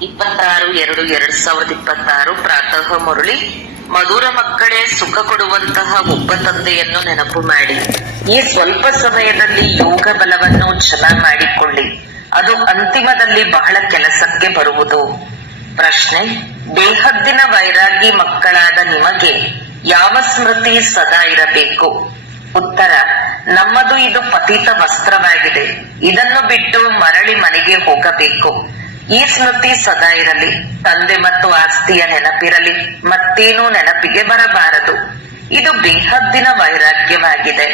26/2/2026 ಪ್ರಾತಃ ಮುರಳಿ. ಮಧುರ ಮಕ್ಕಳೇ, ಸುಖ ಕೊಡುವಂತಹ ಒಬ್ಬ ತಂದೆಯನ್ನು ನೆನಪು ಮಾಡಿ ಈ ಸ್ವಲ್ಪ ಸಮಯದಲ್ಲಿ ಯೋಗ ಬಲವನ್ನು ಛಲ ಮಾಡಿಕೊಳ್ಳಿ. ಅದು ಅಂತಿಮದಲ್ಲಿ ಬಹಳ ಕೆಲಸಕ್ಕೆ ಬರುವುದು. ಪ್ರಶ್ನೆ: ಬೇಹದ್ದಿನ ವೈರಾಗಿ ಮಕ್ಕಳಾದ ನಿಮಗೆ ಯಾವ ಸ್ಮೃತಿ ಸದಾ ಇರಬೇಕು? ಉತ್ತರ: ನಮ್ಮದು ಇದು ಪತಿತ ವಸ್ತ್ರವಾಗಿದೆ. ಇದನ್ನು ಬಿಟ್ಟು ಮರಳಿ ಮನೆಗೆ ಹೋಗಬೇಕು. ಈ ಸ್ಮೃತಿ ಸದಾ ಇರಲಿ. ತಂದೆ ಮತ್ತು ಆಸ್ತಿಯ ನೆನಪಿರಲಿ, ಮತ್ತೇನೂ ನೆನಪಿಗೆ ಬರಬಾರದು. ಇದು ಬೇಹದ್ದಿನ ವೈರಾಗ್ಯವಾಗಿದೆ.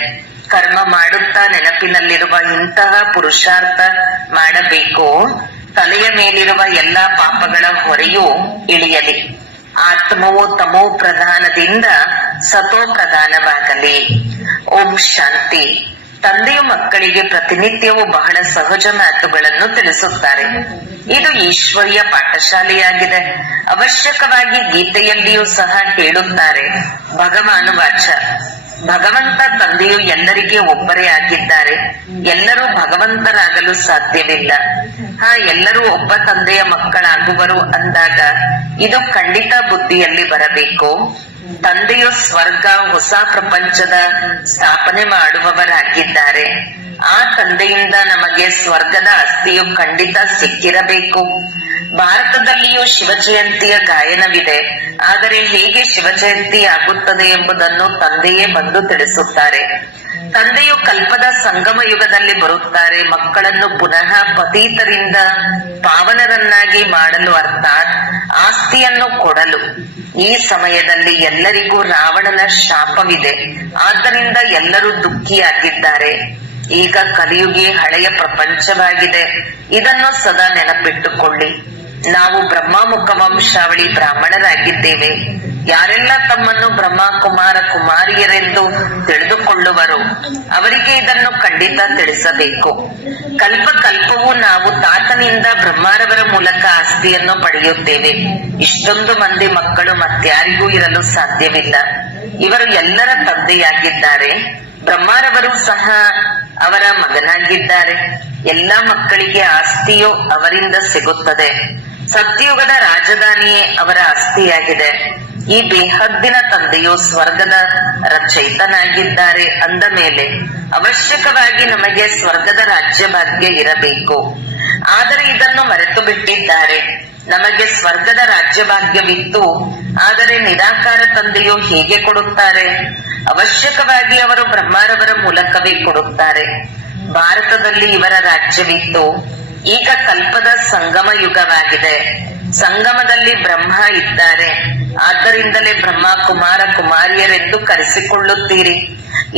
ಕರ್ಮ ಮಾಡುತ್ತಾ ನೆನಪಿನಲ್ಲಿರುವ ಇಂತಹ ಪುರುಷಾರ್ಥ ಮಾಡಬೇಕು. ತಲೆಯ ಮೇಲಿರುವ ಎಲ್ಲಾ ಪಾಪಗಳ ಹೊರೆಯೂ ಇಳಿಯಲಿ. ಆತ್ಮವು ತಮೋ ಪ್ರಧಾನದಿಂದ ಸತೋ ಪ್ರಧಾನವಾಗಲಿ. ಓಂ ಶಾಂತಿ. ತಂದೆಯು ಮಕ್ಕಳಿಗೆ ಪ್ರತಿನಿತ್ಯವೂ ಬಹಳ ಸಹಜ ಮಾತುಗಳನ್ನು ತಿಳಿಸುತ್ತಾರೆ. ಇದು ಈಶ್ವರ್ಯ ಪಾಠಶಾಲೆಯಾಗಿದೆ. ಅವಶ್ಯಕವಾಗಿ ಗೀತೆಯಲ್ಲಿಯೂ ಸಹ ಹೇಳುತ್ತಾರೆ, ಭಗವಾನುವಾಚ. ಭಗವಂತ ತಂದೆಯು ಎಲ್ಲರಿಗೆ ಒಬ್ಬರೇ ಆಗಿದ್ದಾರೆ. ಎಲ್ಲರೂ ಭಗವಂತರಾಗಲು ಸಾಧ್ಯವಿಲ್ಲ. ಎಲ್ಲರೂ ಒಬ್ಬ ತಂದೆಯ ಮಕ್ಕಳಾಗುವರು ಅಂದಾಗ ಇದು ಖಂಡಿತ ಬುದ್ಧಿಯಲ್ಲಿ ಬರಬೇಕು. ತಂದೆಯು ಸ್ವರ್ಗ, ಹೊಸ ಪ್ರಪಂಚದ ಸ್ಥಾಪನೆ ಮಾಡುವವರಾಗಿದ್ದಾರೆ. ಆ ತಂದೆಯಿಂದ ನಮಗೆ ಸ್ವರ್ಗದ ಆಸ್ತಿಯು ಖಂಡಿತ ಸಿಕ್ಕಿರಬೇಕು. ಭಾರತದಲ್ಲಿಯೂ ಶಿವಜಯಂತಿಯ ಗಾಯನವಿದೆ. ಆದರೆ ಹೇಗೆ ಶಿವಜಯಂತಿ ಆಗುತ್ತದೆ ಎಂಬುದನ್ನು ತಂದೆಯೇ ಬಂದು ತಿಳಿಸುತ್ತಾರೆ. ತಂದೆಯು ಕಲ್ಪದ ಸಂಗಮ ಯುಗದಲ್ಲಿ ಬರುತ್ತಾರೆ, ಮಕ್ಕಳನ್ನು ಪುನಃ ಪತೀತರಿಂದ ಪಾವನರನ್ನಾಗಿ ಮಾಡಲು, ಅರ್ಥಾತ್ ಆಸ್ತಿಯನ್ನು ಕೊಡಲು. ಈ ಸಮಯದಲ್ಲಿ ಎಲ್ಲರಿಗೂ ರಾವಣನ ಶಾಪವಿದೆ. ಆದ್ದರಿಂದ ಎಲ್ಲರೂ ದುಃಖಿಯಾಗಿದ್ದಾರೆ. ಈಗ ಕಲಿಯುಗಿ ಹಳೆಯ ಪ್ರಪಂಚವಾಗಿದೆ. ಇದನ್ನು ಸದಾ ನೆನಪಿಟ್ಟುಕೊಳ್ಳಿ. ನಾವು ಬ್ರಹ್ಮಮುಖ ವಂಶಾವಳಿ ಬ್ರಾಹ್ಮಣರಾಗಿದ್ದೇವೆ. ಯಾರೆಲ್ಲ ತಮ್ಮನ್ನು ಬ್ರಹ್ಮ ಕುಮಾರ ಕುಮಾರಿಯರೆಂದು ತಿಳಿದುಕೊಳ್ಳುವರು ಅವರಿಗೆ ಇದನ್ನು ಖಂಡಿತ ತಿಳಿಸಬೇಕು. ಕಲ್ಪ ಕಲ್ಪವೂ ನಾವು ತಾತನಿಂದ ಬ್ರಹ್ಮಾರವರ ಮೂಲಕ ಆಸ್ತಿಯನ್ನು ಪಡೆಯುತ್ತೇವೆ. ಇಷ್ಟೊಂದು ಮಂದಿ ಮಕ್ಕಳು ಮತ್ಯಾರಿಗೂ ಇರಲು ಸಾಧ್ಯವಿಲ್ಲ. ಇವರು ಎಲ್ಲರ ತಂದೆಯಾಗಿದ್ದಾರೆ. ಬ್ರಹ್ಮಾರವರು ಸಹ ಅವರ ಮಗನಾಗಿದ್ದಾರೆ. ಎಲ್ಲಾ ಮಕ್ಕಳಿಗೆ ಆಸ್ತಿಯು ಅವರಿಂದ ಸಿಗುತ್ತದೆ. ಸತ್ಯಯುಗದ ರಾಜಧಾನಿಯೇ ಅವರ ಆಸ್ತಿಯಾಗಿದೆ. ಈ ಬೇಹದ್ದಿನ ತಂದೆಯು ಸ್ವರ್ಗದ ರಚಯಿತನಾಗಿದ್ದಾರೆ ಅಂದ ಮೇಲೆ ಅವಶ್ಯಕವಾಗಿ ನಮಗೆ ಸ್ವರ್ಗದ ರಾಜ್ಯ ಭಾಗ್ಯ ಇರಬೇಕು. ಆದರೆ ಇದನ್ನು ಮರೆತು ಬಿಟ್ಟಿದ್ದಾರೆ. ನಮಗೆ ಸ್ವರ್ಗದ ರಾಜ್ಯ ಭಾಗ್ಯವಿತ್ತು, ಆದರೆ ನಿರಾಕಾರ ತಂದೆಯು ಹೇಗೆ ಕೊಡುತ್ತಾರೆ? ಅವಶ್ಯಕವಾಗಿ ಅವರು ಬ್ರಹ್ಮಾರವರ ಮೂಲಕವೇ ಕೊಡುತ್ತಾರೆ. ಭಾರತದಲ್ಲಿ ಇವರ ರಾಜ್ಯವಿತ್ತು. ಈಗ ಕಲ್ಪದ ಸಂಗಮ ಯುಗವಾಗಿದೆ. ಸಂಗಮದಲ್ಲಿ ಬ್ರಹ್ಮ ಇದ್ದಾರೆ. ಆದ್ದರಿಂದಲೇ ಬ್ರಹ್ಮ ಕುಮಾರ ಕುಮಾರಿಯರೆಂದು ಕರೆಸಿಕೊಳ್ಳುತ್ತೀರಿ.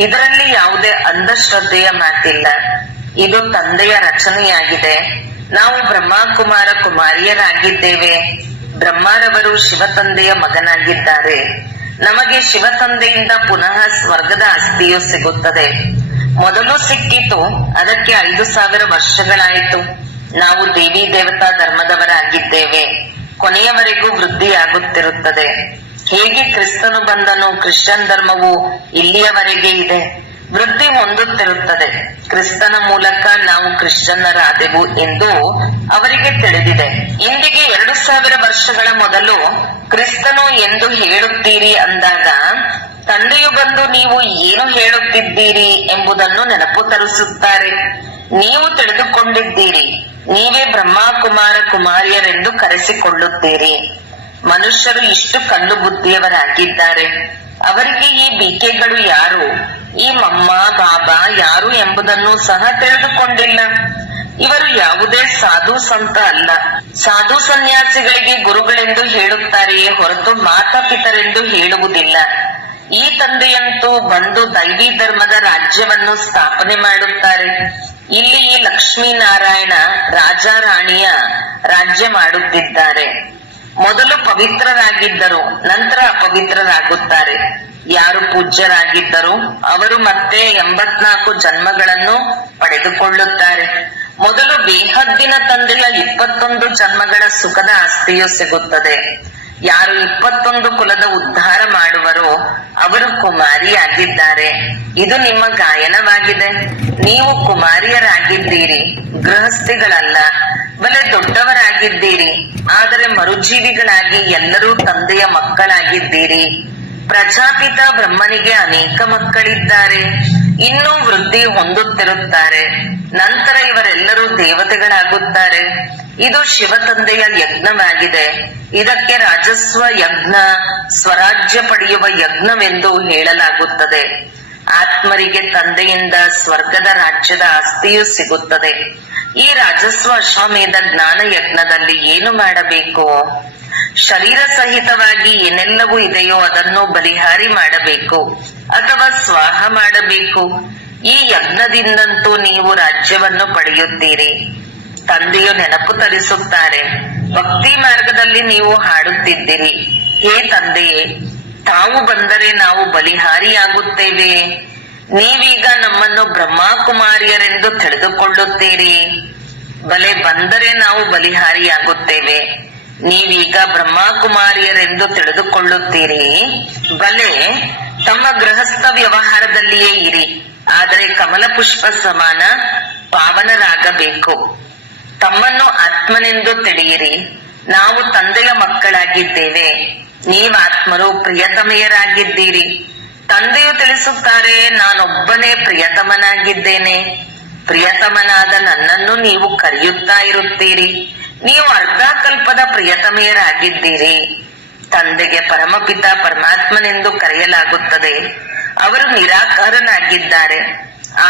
ಇದರಲ್ಲಿ ಯಾವುದೇ ಅಂಧಶ್ರದ್ಧೆಯ ಮಾತಿಲ್ಲ. ಇದು ತಂದೆಯ ರಚನೆಯಾಗಿದೆ. ನಾವು ಬ್ರಹ್ಮ ಕುಮಾರ ಕುಮಾರಿಯರಾಗಿದ್ದೇವೆ. ಬ್ರಹ್ಮಾರವರು ಶಿವ ತಂದೆಯ ಮಗನಾಗಿದ್ದಾರೆ. ನಮಗೆ ಶಿವ ತಂದೆಯಿಂದ ಪುನಃ ಸ್ವರ್ಗದ ಆಸ್ತಿಯು ಸಿಗುತ್ತದೆ. ಮೊದಲು ಸಿಕ್ಕಿತು, ಅದಕ್ಕೆ 5,000 ವರ್ಷಗಳಾಯಿತು. ನಾವು ದೇವಿ ದೇವತಾ ಧರ್ಮದವರಾಗಿದ್ದೇವೆ. ಕೊನೆಯವರೆಗೂ ವೃದ್ಧಿಯಾಗುತ್ತಿರುತ್ತದೆ. ಹೇಗೆ ಕ್ರಿಸ್ತನು ಬಂದನು, ಕ್ರಿಶ್ಚಿಯನ್ ಧರ್ಮವು ಇಲ್ಲಿಯವರೆಗೆ ಇದೆ, ವೃದ್ಧಿ ಹೊಂದುತ್ತಿರುತ್ತದೆ. ಕ್ರಿಸ್ತನ ಮೂಲಕ ನಾವು ಕ್ರಿಶ್ಚಿಯನ್ನರಾದೆವು ಎಂದು ಅವರಿಗೆ ತಿಳಿದಿದೆ. ಇಂದಿಗೆ 2,000 ವರ್ಷಗಳ ಮೊದಲು ಕ್ರಿಸ್ತನು ಎಂದು ಹೇಳುತ್ತೀರಿ ಅಂದಾಗ ತಂದೆಯು ಬಂದು ನೀವು ಏನು ಹೇಳುತ್ತಿದ್ದೀರಿ ಎಂಬುದನ್ನು ನೆನಪು ತರಿಸುತ್ತಾರೆ. ನೀವು ತಿಳಿದುಕೊಂಡಿದ್ದೀರಿ, ನೀವೇ ಬ್ರಹ್ಮ ಕುಮಾರ ಕುಮಾರಿಯರೆಂದು ಕರೆಸಿಕೊಳ್ಳುತ್ತೀರಿ. ಮನುಷ್ಯರು ಇಷ್ಟು ಕಲ್ಲು ಬುದ್ಧಿಯವರಾಗಿದ್ದಾರೆ. ಅವರಿಗೆ ಈ ಬಿಕೆಗಳು ಯಾರು, ಈ ಮಮ್ಮ ಬಾಬಾ ಯಾರು ಎಂಬುದನ್ನು ಸಹ ತಿಳಿದುಕೊಂಡಿಲ್ಲ. ಇವರು ಯಾವುದೇ ಸಾಧು ಸಂತ ಅಲ್ಲ. ಸಾಧು ಸನ್ಯಾಸಿಗಳಿಗೆ ಗುರುಗಳೆಂದು ಹೇಳುತ್ತಾರೆಯೇ ಹೊರತು ಮಾತಾಪಿತರೆಂದು ಹೇಳುವುದಿಲ್ಲ. ಈ ತಂದೆಯಂತೂ ಬಂದು ದೈವಿ ಧರ್ಮದ ರಾಜ್ಯವನ್ನು ಸ್ಥಾಪನೆ ಮಾಡುತ್ತಾರೆ. ಇಲ್ಲಿ ಈ ಲಕ್ಷ್ಮೀನಾರಾಯಣ ರಾಜ ರಾಣಿಯ ರಾಜ್ಯ ಮಾಡುತ್ತಿದ್ದಾರೆ. ಮೊದಲು ಪವಿತ್ರರಾಗಿದ್ದರು, ನಂತರ ಅಪವಿತ್ರರಾಗುತ್ತಾರೆ. ಯಾರು ಪೂಜ್ಯರಾಗಿದ್ದರು ಅವರು ಮತ್ತೆ 84 ಜನ್ಮಗಳನ್ನು ಪಡೆದುಕೊಳ್ಳುತ್ತಾರೆ. ಮೊದಲು ಬೇಹದ್ದಿನ ತಂದೆಯ 21 ಜನ್ಮಗಳ ಸುಖದ ಆಸ್ತಿಯು ಸಿಗುತ್ತದೆ. ಯಾರು 21 ಕುಲದ ಉದ್ಧಾರ ಮಾಡುವರೋ ಅವರು ಕುಮಾರಿಯಾಗಿದ್ದಾರೆ. ಇದು ನಿಮ್ಮ ಗಾಯನವಾಗಿದೆ. ನೀವು ಕುಮಾರಿಯರಾಗಿದ್ದೀರಿ, ಗೃಹಸ್ಥಿಗಳಲ್ಲ. ಬಲೆ ದೊಡ್ಡವರಾಗಿದ್ದೀರಿ, ಆದರೆ ಮರುಜೀವಿಗಳಾಗಿ ಎಲ್ಲರೂ ತಂದೆಯ ಮಕ್ಕಳಾಗಿದ್ದೀರಿ. ಪ್ರಜಾಪಿತ ಬ್ರಹ್ಮನಿಗೆ ಅನೇಕ ಮಕ್ಕಳಿದ್ದಾರೆ, ಇನ್ನೂ ವೃದ್ಧಿ ಹೊಂದುತ್ತಿರುತ್ತಾರೆ. ನಂತರ ಇವರೆಲ್ಲರೂ ದೇವತೆಗಳಾಗುತ್ತಾರೆ. ಇದು ಶಿವ ತಂದೆಯ ಯಜ್ಞವಾಗಿದೆ. ಇದಕ್ಕೆ ರಾಜಸ್ವ ಯಜ್ಞ, ಸ್ವರಾಜ್ಯ ಪಡೆಯುವ ಯಜ್ಞವೆಂದು ಹೇಳಲಾಗುತ್ತದೆ. ಆತ್ಮರಿಗೆ ತಂದೆಯಿಂದ ಸ್ವರ್ಗದ ರಾಜ್ಯದ ಆಸ್ತಿಯೂ ಸಿಗುತ್ತದೆ. ಈ ರಾಜಸ್ವ ಅಶ್ವಮೇಧ ಜ್ಞಾನ ಯಜ್ಞದಲ್ಲಿ ಏನು ಮಾಡಬೇಕು? ಶರೀರ ಸಹಿತವಾಗಿ ಏನೆಲ್ಲವೂ ಇದೆಯೋ ಅದನ್ನು ಬಲಿಹಾರಿ ಮಾಡಬೇಕು ಅಥವಾ ಸ್ವಾಹ ಮಾಡಬೇಕು. ಈ ಯಜ್ಞದಿಂದಂತೂ ನೀವು ರಾಜ್ಯವನ್ನು ಪಡೆಯುತ್ತೀರಿ. ತಂದೆಯು ನೆನಪು ತರಿಸುತ್ತಾರೆ. ಭಕ್ತಿ ಮಾರ್ಗದಲ್ಲಿ ನೀವು ಹಾಡುತ್ತಿದ್ದೀರಿ, ಹೇ ತಂದೆಯೇ, ತಾವು ಬಂದರೆ ನಾವು ಬಲಿಹಾರಿಯಾಗುತ್ತೇವೆ. ನೀವೀಗ ನಮ್ಮನ್ನು ಬ್ರಹ್ಮಕುಮಾರಿಯರೆಂದು ತಿಳಿದುಕೊಳ್ಳುತ್ತೀರಿ. ಬಲೆ ಬಂದರೆ ನಾವು ಬಲಿಹಾರಿಯಾಗುತ್ತೇವೆ. ನೀವೀಗ ಬ್ರಹ್ಮಕುಮಾರಿಯರೆಂದು ತಿಳಿದುಕೊಳ್ಳುತ್ತೀರಿ. ಬಲೆ ತಮ್ಮ ಗೃಹಸ್ಥ ವ್ಯವಹಾರದಲ್ಲಿಯೇ ಇರಿ, ಆದರೆ ಕಮಲ ಪುಷ್ಪ ಸಮಾನ ಪಾವನರಾಗಬೇಕು. ತಮ್ಮನ್ನು ಆತ್ಮನೆಂದು ತಿಳಿಯಿರಿ. ನಾವು ತಂದೆಯ ಮಕ್ಕಳಾಗಿದ್ದೇವೆ, ನೀವಾತ್ಮರು ಪ್ರಿಯತಮೆಯರಾಗಿದ್ದೀರಿ. ತಂದೆಯು ತಿಳಿಸುತ್ತಾರೆ, ನಾನೊಬ್ಬನೇ ಪ್ರಿಯತಮನಾಗಿದ್ದೇನೆ. ಪ್ರಿಯತಮನಾದ ನನ್ನನ್ನು ನೀವು ಕರೆಯುತ್ತಾ ಇರುತ್ತೀರಿ. ನೀವು ಅರ್ಧಕಲ್ಪದ ಪ್ರಿಯತಮೆಯರಾಗಿದ್ದೀರಿ. ತಂದೆಗೆ ಪರಮಪಿತ ಪರಮಾತ್ಮನೆಂದು ಕರೆಯಲಾಗುತ್ತದೆ. ಅವರು ನಿರಾಕಾರನಾಗಿದ್ದಾರೆ.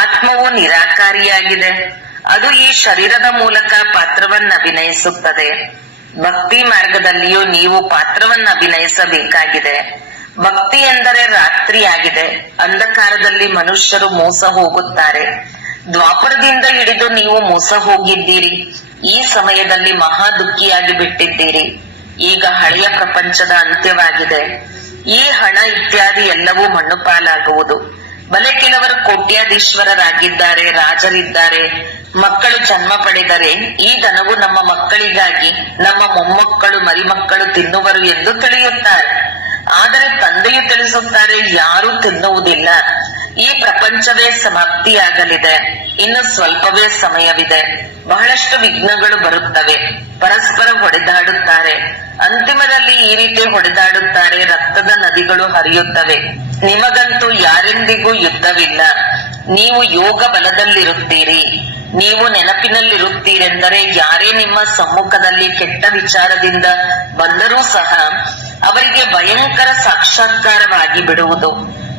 ಆತ್ಮವು ನಿರಾಕಾರಿಯಾಗಿದೆ. ಅದು ಈ ಶರೀರದ ಮೂಲಕ ಪಾತ್ರವನ್ನು ಅಭಿನಯಿಸುತ್ತದೆ. ಭಕ್ತಿ ಮಾರ್ಗದಲ್ಲಿಯೂ ನೀವು ಪಾತ್ರವನ್ನು ಅಭಿನಯಿಸಬೇಕಾಗಿದೆ. ಭಕ್ತಿ ಎಂದರೆ ರಾತ್ರಿಯಾಗಿದೆ. ಅಂಧಕಾರದಲ್ಲಿ ಮನುಷ್ಯರು ಮೋಸ ಹೋಗುತ್ತಾರೆ. ದ್ವಾಪರದಿಂದ ಹಿಡಿದು ನೀವು ಮೋಸ ಹೋಗಿದ್ದೀರಿ. ಈ ಸಮಯದಲ್ಲಿ ಮಹಾ ದುಃಖಿಯಾಗಿ ಬಿಟ್ಟಿದ್ದೀರಿ. ಈಗ ಹಳೆಯ ಪ್ರಪಂಚದ ಅಂತ್ಯವಾಗಿದೆ. ಈ ಹಣ ಇತ್ಯಾದಿ ಎಲ್ಲವೂ ಮಣ್ಣು ಪಾಲಾಗುವುದು. ಬಲೆ ಕೆಲವರು ಕೋಟ್ಯಾಧೀಶ್ವರರಾಗಿದ್ದಾರೆ, ರಾಜರಿದ್ದಾರೆ. ಮಕ್ಕಳು ಜನ್ಮ ಪಡೆದರೆ ಈ ಧನವು ನಮ್ಮ ಮಕ್ಕಳಿಗಾಗಿ, ನಮ್ಮ ಮೊಮ್ಮಕ್ಕಳು ಮರಿಮಕ್ಕಳು ತಿನ್ನುವರು ಎಂದು ತಿಳಿಯುತ್ತಾರೆ. ಆದರೆ ತಂದೆಯು ತಿಳಿಸುತ್ತಾರೆ, ಯಾರೂ ತಿನ್ನುವುದಿಲ್ಲ. ಈ ಪ್ರಪಂಚವೇ ಸಮಾಪ್ತಿಯಾಗಲಿದೆ. ಇನ್ನು ಸ್ವಲ್ಪವೇ ಸಮಯವಿದೆ. ಬಹಳಷ್ಟು ವಿಘ್ನಗಳು ಬರುತ್ತವೆ. ಪರಸ್ಪರ ಹೊಡೆದಾಡುತ್ತಾರೆ. ಅಂತಿಮದಲ್ಲಿ ಈ ರೀತಿ ಹೊಡೆದಾಡುತ್ತಾರೆ, ರಕ್ತದ ನದಿಗಳು ಹರಿಯುತ್ತವೆ. ನಿಮಗಂತೂ ಯಾರೆಂದಿಗೂ ಯುದ್ಧವಿಲ್ಲ. ನೀವು ಯೋಗ ಬಲದಲ್ಲಿರುತ್ತೀರಿ. ನೀವು ನೆನಪಿನಲ್ಲಿರುತ್ತೀರೆಂದರೆ ಯಾರೇ ನಿಮ್ಮ ಸಮ್ಮುಖದಲ್ಲಿ ಕೆಟ್ಟ ವಿಚಾರದಿಂದ ಬಂದರೂ ಸಹ ಅವರಿಗೆ ಭಯಂಕರ ಸಾಕ್ಷಾತ್ಕಾರವಾಗಿ ಬಿಡುವುದು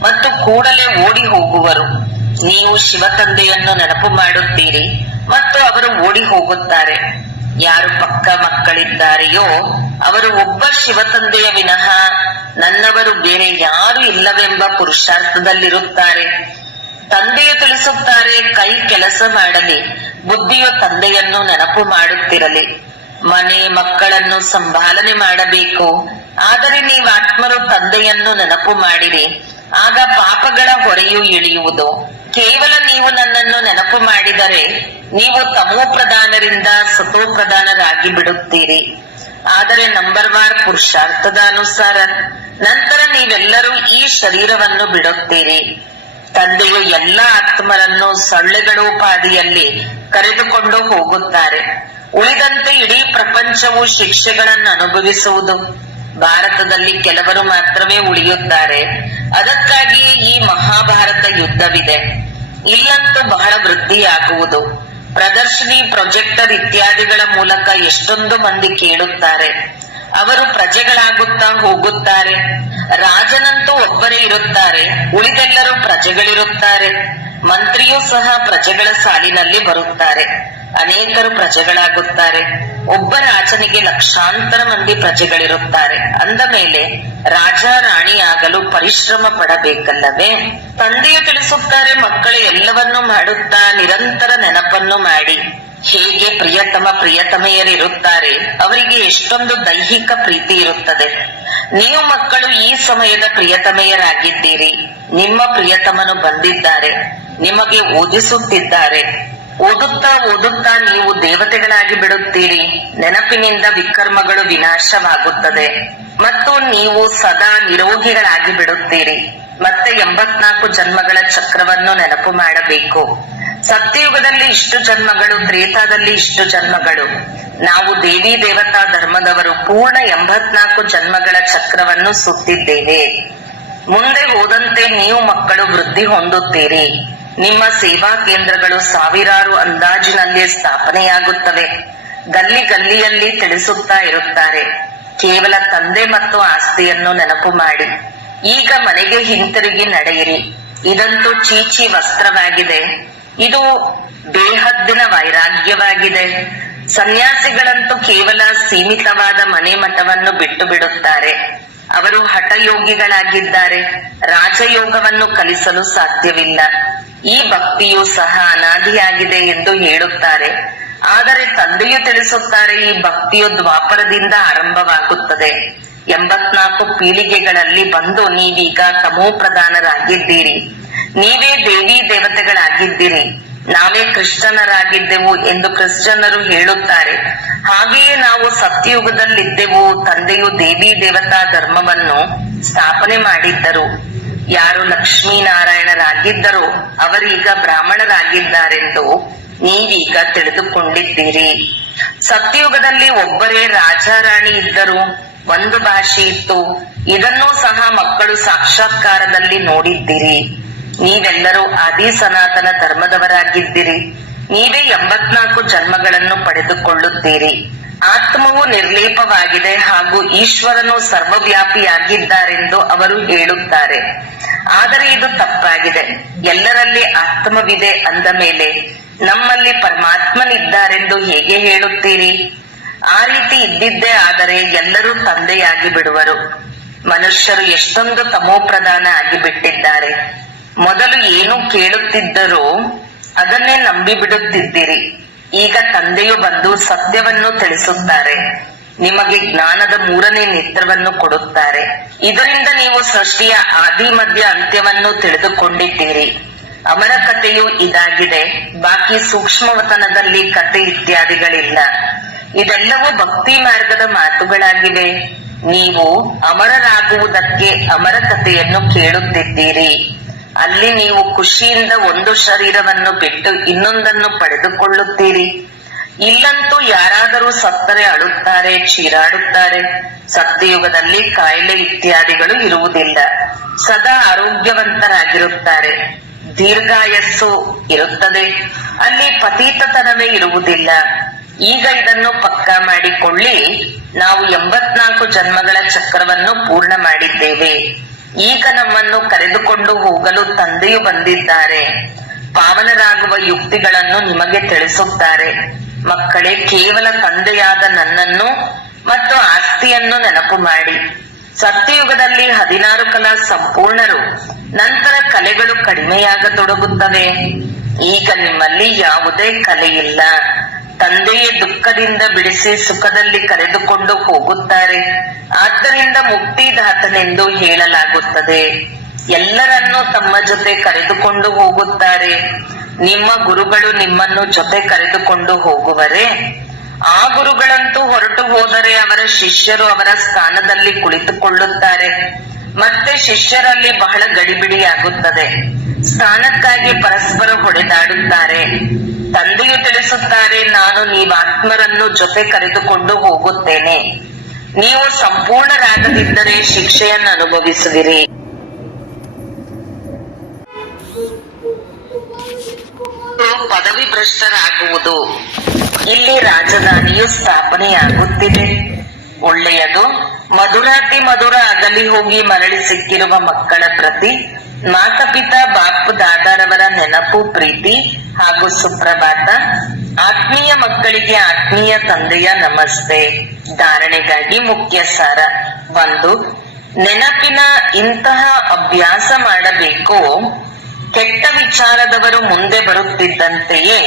ಮತ್ತು ಕೂಡಲೇ ಓಡಿ ಹೋಗುವರು. ನೀವು ಶಿವ ತಂದೆಯನ್ನು ನೆನಪು ಮಾಡುತ್ತೀರಿ ಮತ್ತು ಅವರು ಓಡಿ ಹೋಗುತ್ತಾರೆ. ಯಾರು ಪಕ್ಕ ಮಕ್ಕಳಿದ್ದಾರೆಯೋ ಅವರು ಒಬ್ಬ ಶಿವ ತಂದೆಯ ವಿನಃ ನನ್ನವರು ಬೇರೆ ಯಾರು ಇಲ್ಲವೆಂಬ ಪುರುಷಾರ್ಥದಲ್ಲಿರುತ್ತಾರೆ. ತಂದೆಯು ತಿಳಿಸುತ್ತಾರೆ, ಕೈ ಕೆಲಸ ಮಾಡಲಿ, ಬುದ್ಧಿಯು ತಂದೆಯನ್ನು ನೆನಪು ಮಾಡುತ್ತಿರಲಿ. ಮನೆ ಮಕ್ಕಳನ್ನು ಸಂಭಾಲನೆ ಮಾಡಬೇಕು. ಆದರೆ ನೀವಾತ್ಮರು ತಂದೆಯನ್ನು ನೆನಪು ಮಾಡಿರಿ, ಆಗ ಪಾಪಗಳ ಹೊರೆಯು ಇಳಿಯುವುದು. ಕೇವಲ ನೀವು ನನ್ನನ್ನು ನೆನಪು ಮಾಡಿದರೆ ನೀವು ತಮೋ ಪ್ರಧಾನರಿಂದ ಸತೋ ಪ್ರಧಾನರಾಗಿ ಬಿಡುತ್ತೀರಿ. ಆದರೆ ನಂಬರ್ ವಾರ್ ಪುರುಷಾರ್ಥದ ಅನುಸಾರ ನಂತರ ನೀವೆಲ್ಲರೂ ಈ ಶರೀರವನ್ನು ಬಿಡುತ್ತೀರಿ. ತಂದೆಯು ಎಲ್ಲ ಆತ್ಮರನ್ನು ಸೊಳ್ಳೆಗಳೋಪಾದಿಯಲ್ಲಿ ಕರೆದುಕೊಂಡು ಹೋಗುತ್ತಾರೆ. ಉಳಿದಂತೆ ಇಡೀ ಪ್ರಪಂಚವು ಶಿಕ್ಷೆಗಳನ್ನು ಅನುಭವಿಸುವುದು. ಭಾರತದಲ್ಲಿ ಕೆಲವರು ಮಾತ್ರವೇ ಉಳಿಯುತ್ತಾರೆ. ಅದಕ್ಕಾಗಿಯೇ ಈ ಮಹಾಭಾರತ ಯುದ್ಧವಿದೆ. ಇಲ್ಲಂತೂ ಬಹಳ ವೃದ್ಧಿಯಾಗುವುದು. ಪ್ರದರ್ಶಿನಿ, ಪ್ರೊಜೆಕ್ಟರ್ ಇತ್ಯಾದಿಗಳ ಮೂಲಕ ಎಷ್ಟೊಂದು ಮಂದಿ ಕೇಳುತ್ತಾರೆ. ಅವರು ಪ್ರಜೆಗಳಾಗುತ್ತಾ ಹೋಗುತ್ತಾರೆ. ರಾಜನಂತೂ ಒಬ್ಬರೇ ಇರುತ್ತಾರೆ, ಉಳಿದೆಲ್ಲರೂ ಪ್ರಜೆಗಳಿರುತ್ತಾರೆ. ಮಂತ್ರಿಯೂ ಸಹ ಪ್ರಜೆಗಳ ಸಾಲಿನಲ್ಲಿ ಬರುತ್ತಾರೆ. ಅನೇಕರು ಪ್ರಜೆಗಳಾಗುತ್ತಾರೆ. ಒಬ್ಬ ರಾಜನಿಗೆ ಲಕ್ಷಾಂತರ ಮಂದಿ ಪ್ರಜೆಗಳಿರುತ್ತಾರೆ. ಅಂದ ಮೇಲೆ ರಾಜ ರಾಣಿ ಆಗಲು ಪರಿಶ್ರಮ ಪಡಬೇಕಲ್ಲವೇ? ತಂದೆಯು ತಿಳಿಸುತ್ತಾರೆ, ಮಕ್ಕಳು ಎಲ್ಲವನ್ನೂ ಮಾಡುತ್ತಾ ನಿರಂತರ ನೆನಪನ್ನು ಮಾಡಿ. ಹೇಗೆ ಪ್ರಿಯತಮೆಯರಿರುತ್ತಾರೆ, ಅವರಿಗೆ ಎಷ್ಟೊಂದು ದೈಹಿಕ ಪ್ರೀತಿ ಇರುತ್ತದೆ. ನೀವು ಮಕ್ಕಳು ಈ ಸಮಯದ ಪ್ರಿಯತಮೆಯರಾಗಿದ್ದೀರಿ. ನಿಮ್ಮ ಪ್ರಿಯತಮನು ಬಂದಿದ್ದಾರೆ, ನಿಮಗೆ ಓದಿಸುತ್ತಿದ್ದಾರೆ. ಓದುತ್ತಾ ಓದುತ್ತಾ ನೀವು ದೇವತೆಗಳಾಗಿ ಬಿಡುತ್ತೀರಿ. ನೆನಪಿನಿಂದ ವಿಕರ್ಮಗಳು ವಿನಾಶವಾಗುತ್ತದೆ. ಮತ್ತು ನೀವು ಸದಾ ನಿರೋಗಿಗಳಾಗಿ ಬಿಡುತ್ತೀರಿ. ಮತ್ತೆ 84 ಜನ್ಮಗಳ ಚಕ್ರವನ್ನು ನೆನಪು ಮಾಡಬೇಕು. ಸತ್ಯಯುಗದಲ್ಲಿ ಇಷ್ಟು ಜನ್ಮಗಳು, ತ್ರೇತಾದಲ್ಲಿ ಇಷ್ಟು ಜನ್ಮಗಳು. ನಾವು ದೇವಿ ದೇವತಾ ಧರ್ಮದವರು ಪೂರ್ಣ 84 ಜನ್ಮಗಳ ಚಕ್ರವನ್ನು ಸುತ್ತಿದ್ದೇವೆ. ಮುಂದೆ ಹೋದಂತೆ ನೀವು ಮಕ್ಕಳು ವೃದ್ಧಿ ಹೊಂದುತ್ತೀರಿ. ನಿಮ್ಮ ಸೇವಾ ಕೇಂದ್ರಗಳು ಸಾವಿರಾರು ಅಂದಾಜಿನಲ್ಲಿ ಸ್ಥಾಪನೆಯಾಗುತ್ತವೆ. ಗಲ್ಲಿ ಗಲ್ಲಿಯಲ್ಲಿ ತಿಳಿಸುತ್ತಾ ಇರುತ್ತಾರೆ, ಕೇವಲ ತಂದೆ ಮತ್ತು ಆಸ್ತಿಯನ್ನು ನೆನಪು ಮಾಡಿ. ಈಗ ಮನೆಗೆ ಹಿಂತಿರುಗಿ ನಡೆಯಿರಿ. ಇದಂತೂ ಚೀಚಿ ವಸ್ತ್ರವಾಗಿದೆ. ಇದು ಬೇಹದ್ದಿನ ವೈರಾಗ್ಯವಾಗಿದೆ. ಸನ್ಯಾಸಿಗಳಂತೂ ಕೇವಲ ಸೀಮಿತವಾದ ಮನೆ ಮಠವನ್ನು ಬಿಟ್ಟು ಬಿಡುತ್ತಾರೆ. ಅವರು ಹಠಯೋಗಿಗಳಾಗಿದ್ದಾರೆ. ರಾಜಯೋಗವನ್ನು ಕಲಿಸಲು ಸಾಧ್ಯವಿಲ್ಲ. ಈ ಭಕ್ತಿಯು ಸಹ ಅನಾದಿಯಾಗಿದೆ ಎಂದು ಹೇಳುತ್ತಾರೆ. ಆದರೆ ತಂದೆಯು ತಿಳಿಸುತ್ತಾರೆ, ಈ ಭಕ್ತಿಯು ದ್ವಾಪರದಿಂದ ಆರಂಭವಾಗುತ್ತದೆ. 84 ಪೀಳಿಗೆಗಳಲ್ಲಿ ಬಂದು ನೀವೀಗ ತಮೋ ಪ್ರಧಾನರಾಗಿದ್ದೀರಿ. ನೀವೇ ದೇವಿ ದೇವತೆಗಳಾಗಿದ್ದೀರಿ. ನಾವೇ ಕ್ರಿಶ್ಚನರಾಗಿದ್ದೆವು ಎಂದು ಕ್ರಿಶ್ಚಿಯನ್ನರು ಹೇಳುತ್ತಾರೆ. ಹಾಗೆಯೇ ನಾವು ಸತ್ಯಯುಗದಲ್ಲಿದ್ದೆವು. ತಂದೆಯು ದೇವಿ ದೇವತಾ ಧರ್ಮವನ್ನು ಸ್ಥಾಪನೆ ಮಾಡಿದ್ದರು. ಯಾರು ಲಕ್ಷ್ಮೀನಾರಾಯಣರಾಗಿದ್ದರೋ ಅವರೀಗ ಬ್ರಾಹ್ಮಣರಾಗಿದ್ದಾರೆಂದು ನೀವೀಗ ತಿಳಿದುಕೊಂಡಿದ್ದೀರಿ. ಸತ್ಯಯುಗದಲ್ಲಿ ಒಬ್ಬರೇ ರಾಜಾರಾಣಿ ಇದ್ದರು. ಒಂದು ಭಾಷೆ ಇತ್ತು. ಇದನ್ನೂ ಸಹ ಮಕ್ಕಳು ಸಾಕ್ಷಾತ್ಕಾರದಲ್ಲಿ ನೋಡಿದ್ದೀರಿ. ನೀವೆಲ್ಲರೂ ಆದಿ ಸನಾತನ ಧರ್ಮದವರಾಗಿದ್ದೀರಿ. ನೀವೇ 84 ಜನ್ಮಗಳನ್ನು ಪಡೆದುಕೊಳ್ಳುತ್ತೀರಿ. ಆತ್ಮವು ನಿರ್ಲೇಪವಾಗಿದೆ ಹಾಗೂ ಈಶ್ವರನು ಸರ್ವವ್ಯಾಪಿಯಾಗಿದ್ದಾರೆಂದು ಅವರು ಹೇಳುತ್ತಾರೆ. ಆದರೆ ಇದು ತಪ್ಪಾಗಿದೆ. ಎಲ್ಲರಲ್ಲಿ ಆತ್ಮವಿದೆ ಅಂದ ಮೇಲೆ ನಮ್ಮಲ್ಲಿ ಪರಮಾತ್ಮನಿದ್ದಾರೆಂದು ಹೇಗೆ ಹೇಳುತ್ತೀರಿ? ಆ ರೀತಿ ಇದ್ದಿದ್ದೇ ಆದರೆ ಎಲ್ಲರೂ ತಂದೆಯಾಗಿ ಬಿಡುವರು. ಮನುಷ್ಯರು ಎಷ್ಟೊಂದು ತಮೋಪ್ರಧಾನ ಆಗಿಬಿಟ್ಟಿದ್ದಾರೆ. ಮೊದಲು ಏನು ಕೇಳುತ್ತಿದ್ದರೋ ಅದನ್ನೇ ನಂಬಿ ಬಿಡುತ್ತಿದ್ದೀರಿ. ಈಗ ತಂದೆಯು ಬಂದು ಸತ್ಯವನ್ನು ತಿಳಿಸುತ್ತಾರೆ. ನಿಮಗೆ ಜ್ಞಾನದ 3ನೇ ನೇತ್ರವನ್ನು ಕೊಡುತ್ತಾರೆ. ಇದರಿಂದ ನೀವು ಸೃಷ್ಟಿಯ ಆದಿ ಮಧ್ಯ ಅಂತ್ಯವನ್ನು ತಿಳಿದುಕೊಂಡಿದ್ದೀರಿ. ಅಮರ ಕಥೆಯು ಇದಾಗಿದೆ. ಬಾಕಿ ಸೂಕ್ಷ್ಮವತನದಲ್ಲಿ ಕಥೆ ಇತ್ಯಾದಿಗಳಿಲ್ಲ. ಇದೆಲ್ಲವೂ ಭಕ್ತಿ ಮಾರ್ಗದ ಮಾತುಗಳಾಗಿವೆ. ನೀವು ಅಮರರಾಗುವುದಕ್ಕೆ ಅಮರ ಕಥೆಯನ್ನು ಕೇಳುತ್ತಿದ್ದೀರಿ. ಅಲ್ಲಿ ನೀವು ಖುಷಿಯಿಂದ ಒಂದು ಶರೀರವನ್ನು ಬಿಟ್ಟು ಇನ್ನೊಂದನ್ನು ಪಡೆದುಕೊಳ್ಳುತ್ತೀರಿ. ಇಲ್ಲಂತೂ ಯಾರಾದರೂ ಸತ್ತರೆ ಅಳುತ್ತಾರೆ, ಚೀರಾಡುತ್ತಾರೆ. ಸತ್ಯಯುಗದಲ್ಲಿ ಕಾಯಿಲೆ ಇತ್ಯಾದಿಗಳು ಇರುವುದಿಲ್ಲ. ಸದಾ ಆರೋಗ್ಯವಂತರಾಗಿರುತ್ತಾರೆ. ದೀರ್ಘಾಯಸ್ಸು ಇರುತ್ತದೆ. ಅಲ್ಲಿ ಪತೀತತನವೇ ಇರುವುದಿಲ್ಲ. ಈಗ ಇದನ್ನು ಪಕ್ಕಾ ಮಾಡಿಕೊಳ್ಳಿ. ನಾವು 84 ಜನ್ಮಗಳ ಚಕ್ರವನ್ನು ಪೂರ್ಣ ಮಾಡಿದ್ದೇವೆ. ಈಗ ನಮ್ಮನ್ನು ಕರೆದುಕೊಂಡು ಹೋಗಲು ತಂದೆಯು ಬಂದಿದ್ದಾರೆ. ಪಾವನರಾಗುವ ಯುಕ್ತಿಗಳನ್ನು ನಿಮಗೆ ತಿಳಿಸುತ್ತಾರೆ. ಮಕ್ಕಳೇ, ಕೇವಲ ತಂದೆಯಾದ ನನ್ನನ್ನು ಮತ್ತು ಆಸ್ತಿಯನ್ನು ನೆನಪು ಮಾಡಿ. ಸತ್ಯಯುಗದಲ್ಲಿ 16 ಕಲಾ ಸಂಪೂರ್ಣರು. ನಂತರ ಕಲೆಗಳು ಕಡಿಮೆಯಾಗತೊಡಗುತ್ತವೆ. ಈಗ ನಿಮ್ಮಲ್ಲಿ ಯಾವುದೇ ಕಲೆ ಇಲ್ಲ. ತಂದೆಯೇ ದುಃಖದಿಂದ ಬಿಡಿಸಿ ಸುಖದಲ್ಲಿ ಕರೆದುಕೊಂಡು ಹೋಗುತ್ತಾರೆ. ಆದ್ದರಿಂದ ಮುಕ್ತಿದಾತನೆಂದು ಹೇಳಲಾಗುತ್ತದೆ. ಎಲ್ಲರನ್ನೂ ತಮ್ಮ ಜೊತೆ ಕರೆದುಕೊಂಡು ಹೋಗುತ್ತಾರೆ. ನಿಮ್ಮ ಗುರುಗಳು ನಿಮ್ಮನ್ನು ಜೊತೆ ಕರೆದುಕೊಂಡು ಹೋಗುವರೇ? ಆ ಗುರುಗಳಂತೂ ಹೊರಟು ಹೋದರೆ ಅವರ ಶಿಷ್ಯರು ಅವರ ಸ್ಥಾನದಲ್ಲಿ ಕುಳಿತುಕೊಳ್ಳುತ್ತಾರೆ. ಮತ್ತೆ ಶಿಷ್ಯರಲ್ಲಿ ಬಹಳ ಗಡಿಬಿಡಿಯಾಗುತ್ತದೆ. ಸ್ಥಾನಕ್ಕಾಗಿ ಪರಸ್ಪರ ಹೊಡೆದಾಡುತ್ತಾರೆ. ತಂದೆಯು ತಿಳಿಸುತ್ತಾರೆ, ನಾನು ನೀವಾತ್ಮರನ್ನು ಜೊತೆ ಕರೆದುಕೊಂಡು ಹೋಗುತ್ತೇನೆ. ನೀವು ಸಂಪೂರ್ಣರಾಗದಿದ್ದರೆ ಶಿಕ್ಷೆಯನ್ನು ಅನುಭವಿಸುವಿರಿ. ಪದವಿ ಭ್ರಷ್ಟರಾಗುವುದು. ಇಲ್ಲಿ ರಾಜಧಾನಿಯು ಸ್ಥಾಪನೆಯಾಗುತ್ತಿದೆ. ಒಳ್ಳೆಯದು. ಮಧುರಾತಿ ಮಧುರ ಅಗಲಿ ಹೋಗಿ ಮರಳಿ ಸಿಕ್ಕಿರುವ ಮಕ್ಕಳ ಪ್ರತಿ ಮಾತಾಪಿತಾ ಬಾಪ್ ದಾದಾರವರ ನೆನಪು, ಪ್ರೀತಿ ಹಾಗೂ ಸುಪ್ರಭಾತ. ಆತ್ಮೀಯ ಮಕ್ಕಳಿಗೆ ಆತ್ಮೀಯ ತಂದೆಯ ನಮಸ್ತೆ. ಧಾರಣೆಗಾಗಿ ಮುಖ್ಯ ಸಾರ. 1. ನೆನಪಿನ ಇಂತಹ ಅಭ್ಯಾಸ ಮಾಡಬೇಕು. ಕೆಟ್ಟ ವಿಚಾರದವರು ಮುಂದೆ ಬರುತ್ತಿದ್ದಂತೆಯೇ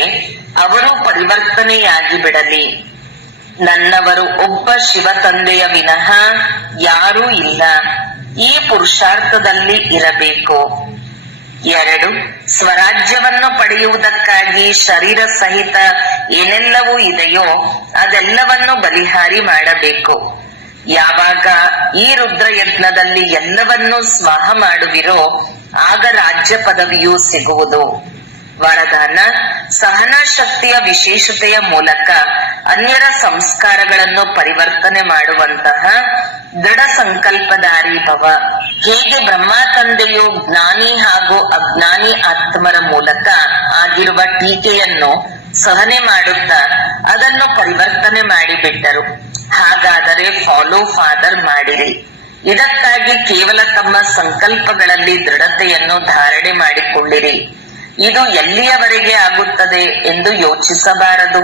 ಅವರು ಪರಿವರ್ತನೆಯಾಗಿ ಬಿಡಲಿ. ನನ್ನವರು ಒಬ್ಬ ಶಿವ ತಂದೆಯ ವಿನಃ ಯಾರೂ ಇಲ್ಲ. ಈ ಪುರುಷಾರ್ಥದಲ್ಲಿ ಇರಬೇಕು. 2. ಸ್ವರಾಜ್ಯವನ್ನು ಪಡೆಯುವುದಕ್ಕಾಗಿ ಶರೀರ ಸಹಿತ ಏನೆಲ್ಲವೂ ಇದೆಯೋ ಅದೆಲ್ಲವನ್ನು ಬಲಿಹಾರಿ ಮಾಡಬೇಕು. ಯಾವಾಗ ಈ ರುದ್ರಯಜ್ಞದಲ್ಲಿ ಎಲ್ಲವನ್ನೂ ಸ್ವಾಹ ಮಾಡುವಿರೋ ಆಗ ರಾಜ್ಯ ಪದವಿಯೂ ಸಿಗುವುದು. ವರದಾನ: ಸಹನಾ ಶಕ್ತಿಯ ವಿಶೇಷತೆಯ ಮೂಲಕ ಅನ್ಯರ ಸಂಸ್ಕಾರಗಳನ್ನು ಪರಿವರ್ತನೆ ಮಾಡುವಂತಹ ದೃಢ ಸಂಕಲ್ಪಧಾರಿ ಭವ. ಹೇಗೆ ಬ್ರಹ್ಮ ತಂದೆಯು ಜ್ಞಾನಿ ಹಾಗೂ ಅಜ್ಞಾನಿ ಆತ್ಮರ ಮೂಲಕ ಆಗಿರುವ ಟೀಕೆಯನ್ನು ಸಹನೆ ಮಾಡುತ್ತಾ ಅದನ್ನು ಪರಿವರ್ತನೆ ಮಾಡಿಬಿಟ್ಟರು, ಹಾಗಾದರೆ ಫಾಲೋ ಫಾದರ್ ಮಾಡಿರಿ. ಇದಕ್ಕಾಗಿ ಕೇವಲ ತಮ್ಮ ಸಂಕಲ್ಪಗಳಲ್ಲಿ ದೃಢತೆಯನ್ನು ಧಾರಣೆ ಮಾಡಿಕೊಳ್ಳಿರಿ. ಇದು ಎಲ್ಲಿಯವರೆಗೆ ಆಗುತ್ತದೆ ಎಂದು ಯೋಚಿಸಬಾರದು.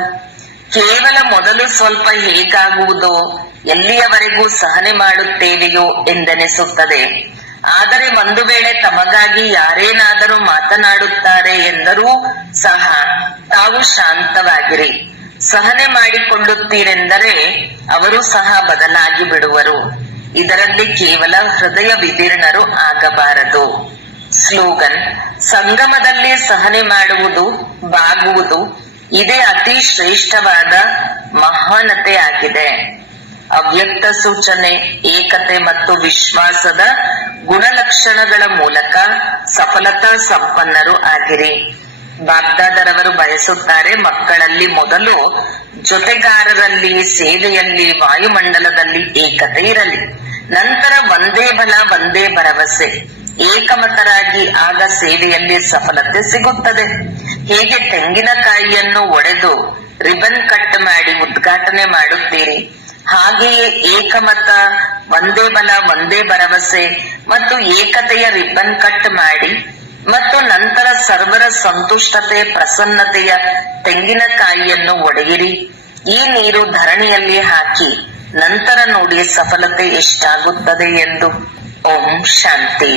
ಕೇವಲ ಮೊದಲು ಸ್ವಲ್ಪ ಹೇಗಾಗುವುದೋ, ಎಲ್ಲಿಯವರೆಗೂ ಸಹನೆ ಮಾಡುತ್ತೇವೆಯೋ ಎಂದೆನಿಸುತ್ತದೆ. ಆದರೆ ಒಂದು ವೇಳೆ ತಮಗಾಗಿ ಯಾರೇನಾದರೂ ಮಾತನಾಡುತ್ತಾರೆ ಎಂದರೂ ಸಹ ತಾವು ಶಾಂತವಾಗಿರಿ. ಸಹನೆ ಮಾಡಿಕೊಳ್ಳುತ್ತೀರೆಂದರೆ ಅವರು ಸಹ ಬದಲಾಗಿ ಬಿಡುವರು. ಇದರಲ್ಲಿ ಕೇವಲ ಹೃದಯ ವಿದೀರ್ಣರು ಆಗಬಾರದು. ಸ್ಲೋಗನ್: ಸಂಗಮದಲ್ಲಿ ಸಹನೆ ಮಾಡುವುದು, ಬಾಗುವುದು, ಇದೇ ಅತಿ ಶ್ರೇಷ್ಠವಾದ ಮಹಾನತೆ ಆಗಿದೆ. ಅವ್ಯಕ್ತ ಸೂಚನೆ: ಏಕತೆ ಮತ್ತು ವಿಶ್ವಾಸದ ಗುಣಲಕ್ಷಣಗಳ ಮೂಲಕ ಸಫಲತಾ ಸಂಪನ್ನರು ಆಗಿರಿ. ಬಾಗ್ದಾದರವರು ಬಯಸುತ್ತಾರೆ, ಮಕ್ಕಳಲ್ಲಿ ಮೊದಲು ಜೊತೆಗಾರರಲ್ಲಿ, ಸೇವೆಯಲ್ಲಿ, ವಾಯುಮಂಡಲದಲ್ಲಿ ಏಕತೆ ಇರಲಿ. ನಂತರ ಒಂದೇ ಬಲ, ಒಂದೇ ಭರವಸೆ, ಏಕಮತರಾಗಿ ಆಗ ಸೇವೆಯಲ್ಲಿ ಸಫಲತೆ ಸಿಗುತ್ತದೆ. ಹೇಗೆ ತೆಂಗಿನಕಾಯಿಯನ್ನು ಒಡೆದು ರಿಬನ್ ಕಟ್ ಮಾಡಿ ಉದ್ಘಾಟನೆ ಮಾಡುತ್ತೀರಿ, ಹಾಗೆಯೇ ಏಕಮತ, ಒಂದೇ ಬಲ, ಒಂದೇ ಭರವಸೆ ಮತ್ತು ಏಕತೆಯ ರಿಬನ್ ಕಟ್ ಮಾಡಿ ಮತ್ತು ನಂತರ ಸರ್ವರ ಸಂತುಷ್ಟತೆ, ಪ್ರಸನ್ನತೆಯ ತೆಂಗಿನಕಾಯಿಯನ್ನು ಒಡೆಯಿರಿ. ಈ ನೀರು ಧರಣಿಯಲ್ಲಿ ಹಾಕಿ ನಂತರ ನೋಡಿ ಸಫಲತೆ ಎಷ್ಟಾಗುತ್ತದೆ ಎಂದು. ಓಂ ಶಾಂತಿ.